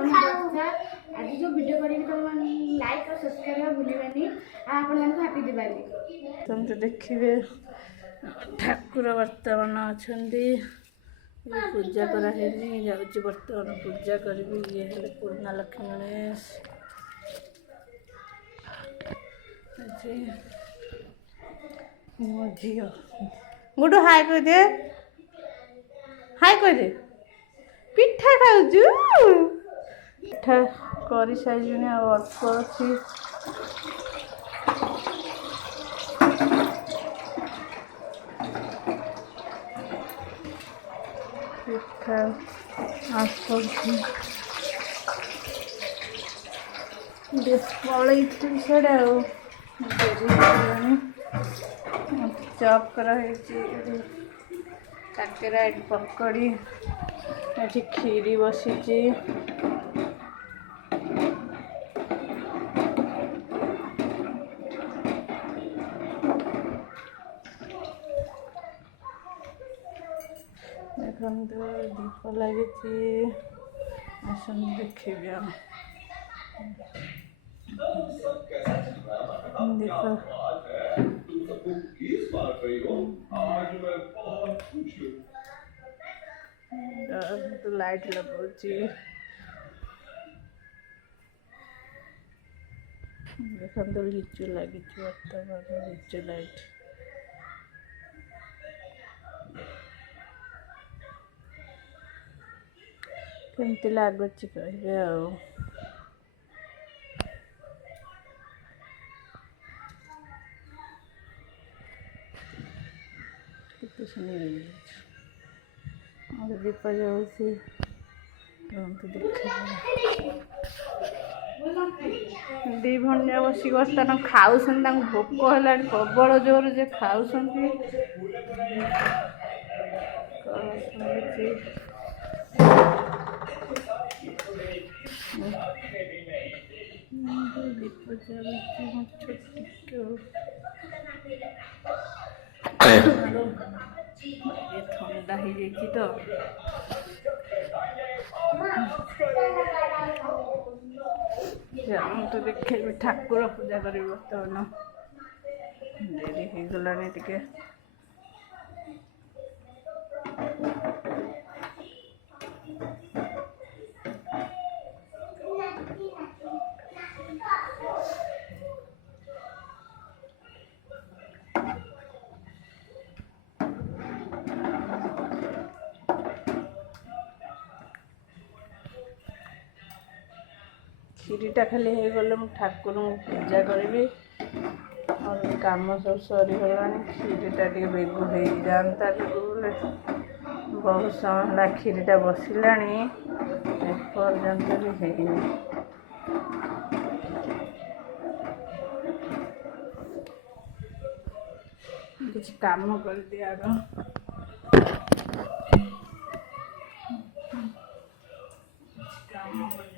आज जो वीडियो करी लाइक और सब्सक्राइब भूलिबानी आपन हैप्पी दिवाली। तुम तो देखिए ठाकुर वर्तमान अच्छा पूजा करानी जाऊँगी बर्तमान पूजा करी। ये हेल्ले पुराना लक्ष्मी गणेश मो झी गुडू हाय कह दे हाय कह दे पिठा खाऊचु पिठा कर सारे अल्प अच्छी पिठा पलैथी सेड़ा चप कराई काकेरा पकड़ी ये खीरी बसी देखो दीप लगी देखी देखो तो लाइट लगाऊँगी देखो लिचु लगी बर्तमान लिचु लाइट केमती लगुच कहे और दीप जाऊँगी दी भंडिया बस बर्तमान खाऊन भोक है प्रबल जोर जे खाऊ दीप ठंडा हो तो तो देखे ठाकुर पूजा करी बर्तमान डेरी हो गलानी टिके खीरीटा खाली हो गले ठाकुर पूजा करी और काम सब सरीगला खीरीटा बेगू हो जाता बेगू बहुत समय है खीरीटा बसला पर्यंत भी है कुछ काम कर दिया काम